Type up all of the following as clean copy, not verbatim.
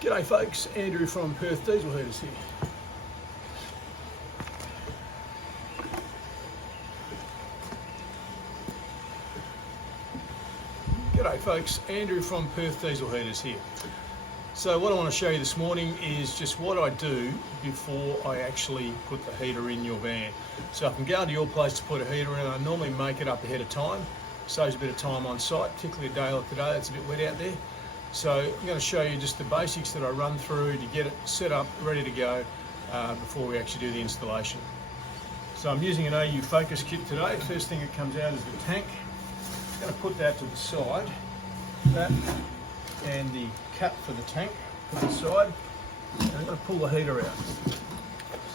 G'day folks, Andrew from Perth Diesel Heaters here. G'day folks, Andrew from Perth Diesel Heaters here. So what I want to show you this morning is just what I do before I actually put the heater in your van. So I can go to your place to put a heater in, and I normally make it up ahead of time. Saves a bit of time on site, particularly a day like today, it's a bit wet out there. So I'm going to show you just the basics that I run through to get it set up, ready to go before we actually do the installation. So I'm using an AU Focus kit today. First thing that comes out is the tank. I'm going to put that to the side. That and the cap for the tank to the side. And I'm going to pull the heater out.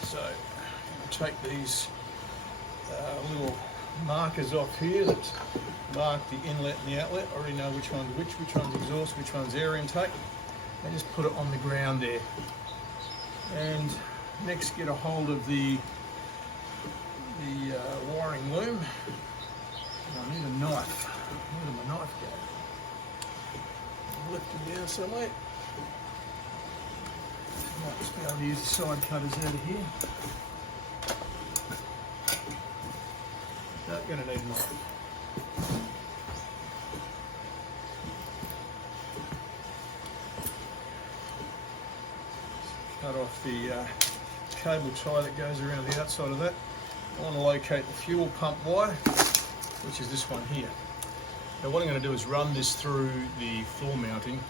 So I'm going to take these little markers off here that mark the inlet and the outlet. I already know which one's which one's exhaust, which one's air intake. And just put it on the ground there. And next get a hold of the wiring loom. And I need a knife. Where did my knife go? Lift it down somewhere. Might just be able to use the side cutters out of here. Not going to need a knife. Cut off the cable tie that goes around the outside of that. I want to locate the fuel pump wire, which is this one here. Now what I'm going to do is run this through the floor mounting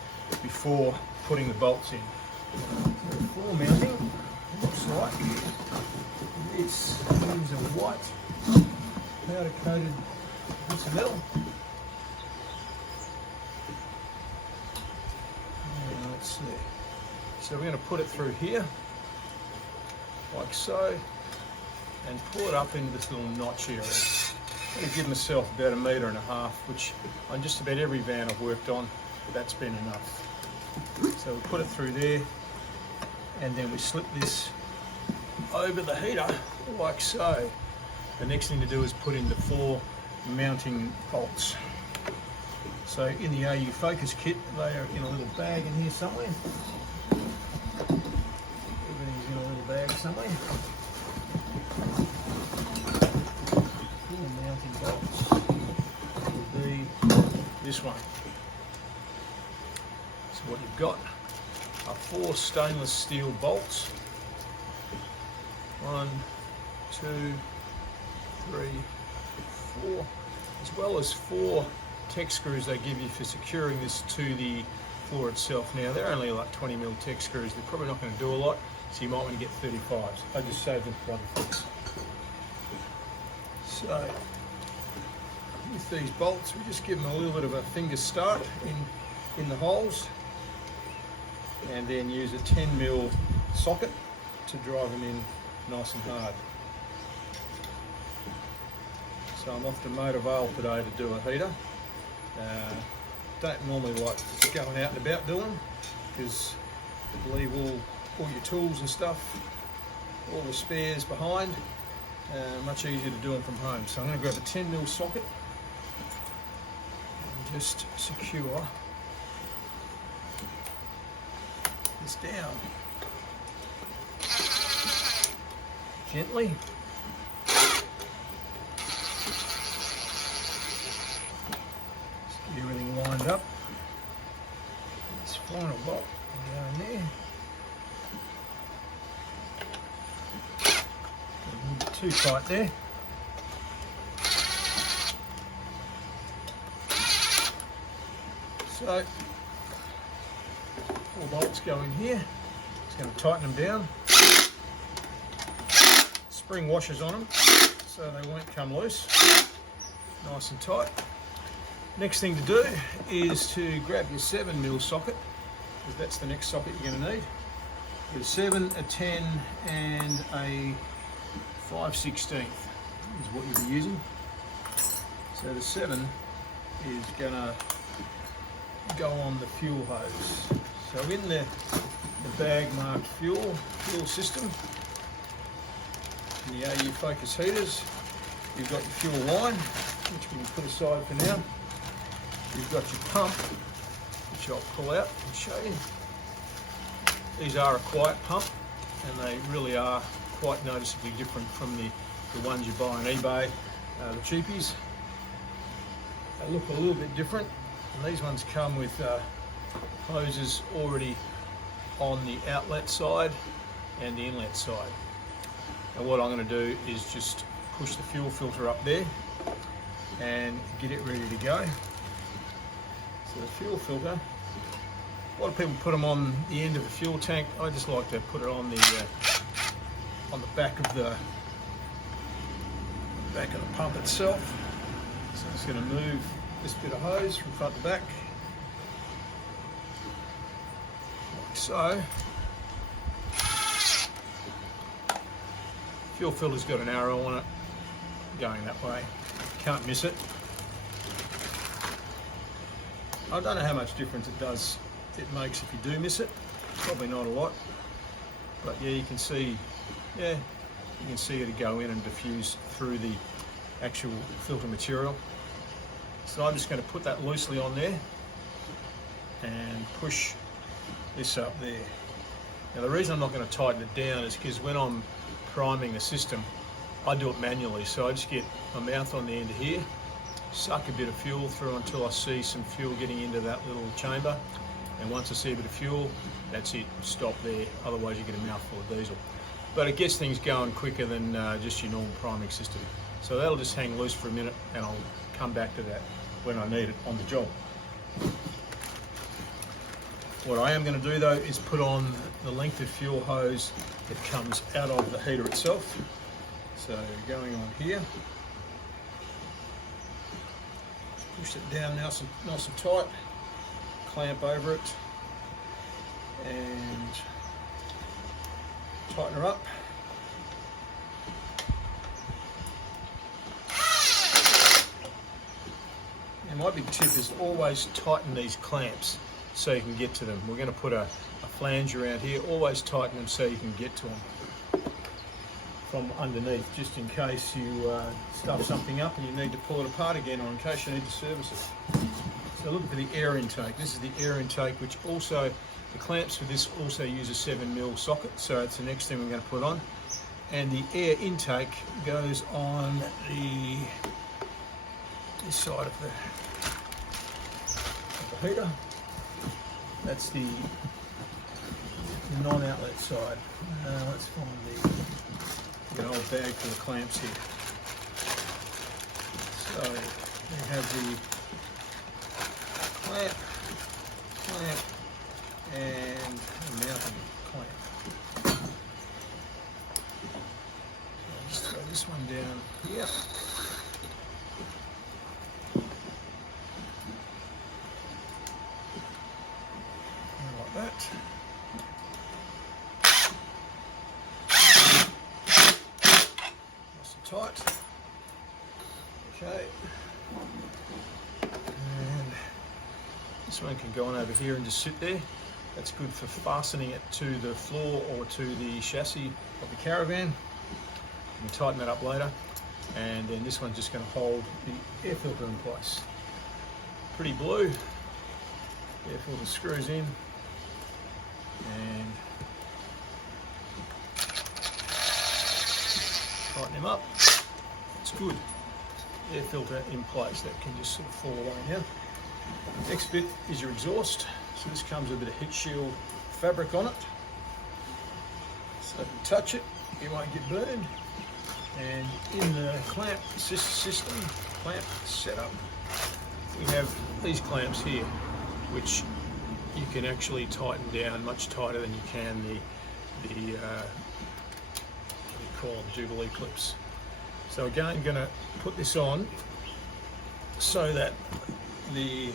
before putting the bolts in. So the floor mounting looks like this. These are white powder coated bits of metal. And let's see. So we're going to put it through here, like so, and pull it up into this little notch area. I'm going to give myself about 1.5 meters, which on just about every van I've worked on, that's been enough. So we put it through there, and then we slip this over the heater, like so. The next thing to do is put in the 4 mounting bolts. So in the AU Focus kit, they are in a little bag in here somewhere. Everything's in a little bag somewhere. 4 mounting bolts will be this one. So what you've got are 4 stainless steel bolts. 1, 2, 3, 4, as well as 4 Tech screws they give you for securing this to the floor itself. Now they're only like 20mm Tech screws, they're probably not going to do a lot, so you might want to get 35s. I just save them for other things. So with these bolts, we just give them a little bit of a finger start in the holes, and then use a 10mm socket to drive them in nice and hard. So I'm off to Motor Vale today to do a heater. Don't normally like going out and about doing them, because leave all your tools and stuff, all the spares behind. Much easier to do them from home. So I'm going to grab a 10mm socket and just secure this down gently. Get everything lined up. This final bolt will go in there. A little bit too tight there. So 4 bolts go in here. It's going to tighten them down. Spring washers on them so they won't come loose. Nice and tight. Next thing to do is to grab your 7mm socket, because that's the next socket you're going to need. Get a 7, a 10 and a 5/16 is what you'll be using. So the 7 is going to go on the fuel hose. So in the bag marked fuel system, in the AU Focus heaters, you've got your fuel line, which we can put aside for now. You've got your pump, which I'll pull out and show you. These are a quiet pump, and they really are quite noticeably different from the ones you buy on eBay, the cheapies. They look a little bit different, and these ones come with hoses already on the outlet side and the inlet side. And what I'm going to do is just push the fuel filter up there and get it ready to go. So the fuel filter, a lot of people put them on the end of the fuel tank. I just like to put it on the back of the pump itself. So I'm just going to move this bit of hose from front to back, like so. Fuel filter's got an arrow on it going that way. Can't miss it. I don't know how much difference it makes if you do miss it. Probably not a lot. But yeah, you can see it go in and diffuse through the actual filter material. So I'm just going to put that loosely on there and push this up there. Now the reason I'm not going to tighten it down is because when I'm priming the system, I do it manually. So I just get my mouth on the end of here, suck a bit of fuel through until I see some fuel getting into that little chamber. And once I see a bit of fuel, that's it, stop there. Otherwise you get a mouthful of diesel. But it gets things going quicker than just your normal priming system. So that'll just hang loose for a minute, and I'll come back to that when I need it on the job. What I am going to do though is put on the length of fuel hose that comes out of the heater itself. So going on here, push it down nice and tight, clamp over it and tighten her up. And my big tip is always tighten these clamps so you can get to them. We're going to put a flange around here. Always tighten them so you can get to them from underneath, just in case you stuff something up and you need to pull it apart again, or in case you need to service it. So look for the air intake. This is the air intake, which also, the clamps for this also use a 7mm socket, so it's the next thing we're going to put on. And the air intake goes on this side of the heater. That's the non-outlet side. Let's find the old bag for the clamps here. So we have the clamp, and the mounting clamp. So I'll just throw this one down here. Like that. Nice and tight. Okay. And this one can go on over here and just sit there. That's good for fastening it to the floor or to the chassis of the caravan. You can tighten that up later. And then this one's just going to hold the air filter in place. Pretty blue. Air filter screws in. And tighten him up. It's good. Air filter in place. That can just sort of fall away now. Next bit is your exhaust. So this comes with a bit of heat shield fabric on it. So if you touch it, you won't get burned. And in the clamp system, clamp setup, we have these clamps here, which you can actually tighten down much tighter than you can the what do you call them, Jubilee clips. So again, I'm going to put this on so that the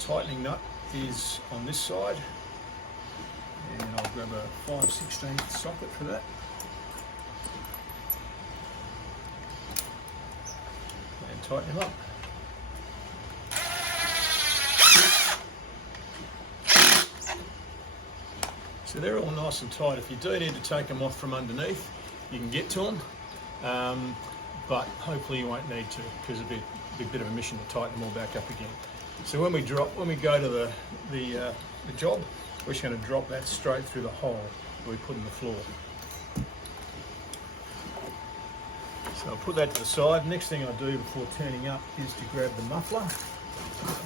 tightening nut is on this side, and I'll grab a 5/16 socket for that. And tighten them up. So they're all nice and tight. If you do need to take them off from underneath, you can get to them, but hopefully you won't need to, because it'd be a bit of a mission to tighten them all back up again. So when we go to the job, we're just going to drop that straight through the hole we put in the floor. So I'll put that to the side. Next thing I do before turning up is to grab the muffler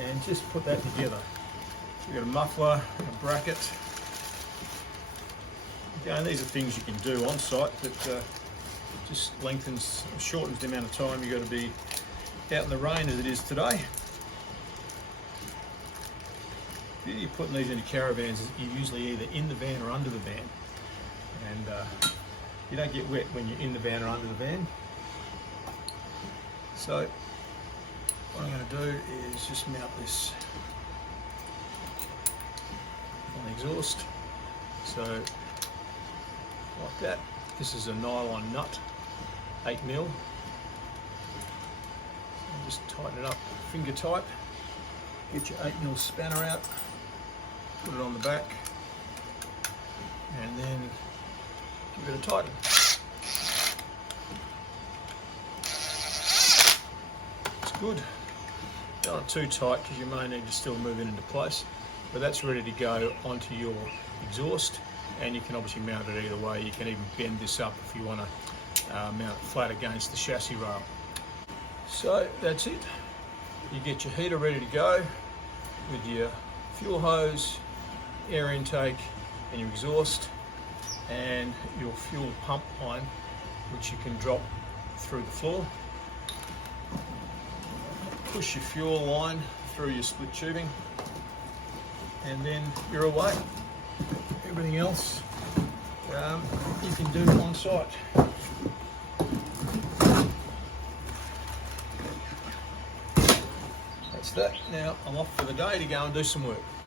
and just put that together. We've got a muffler, a bracket. Again, these are things you can do on site, but just shortens the amount of time you've got to be out in the rain as it is today. The beauty of putting these into caravans is you're usually either in the van or under the van, and you don't get wet when you're in the van or under the van. So what I'm going to do is just mount this on the exhaust. So like that. This is a nylon nut, 8mm. And just tighten it up finger tight. Get your 8mm spanner out, put it on the back, and then give it a tighten. It's good. Don't want it too tight because you may need to still move it into place, but that's ready to go onto your exhaust, and you can obviously mount it either way. You can even bend this up if you want to mount it flat against the chassis rail. So that's it. You get your heater ready to go with your fuel hose, air intake and your exhaust, and your fuel pump line, which you can drop through the floor. Push your fuel line through your split tubing, and then you're away. Everything else you can do on site. That's that. Now I'm off for the day to go and do some work.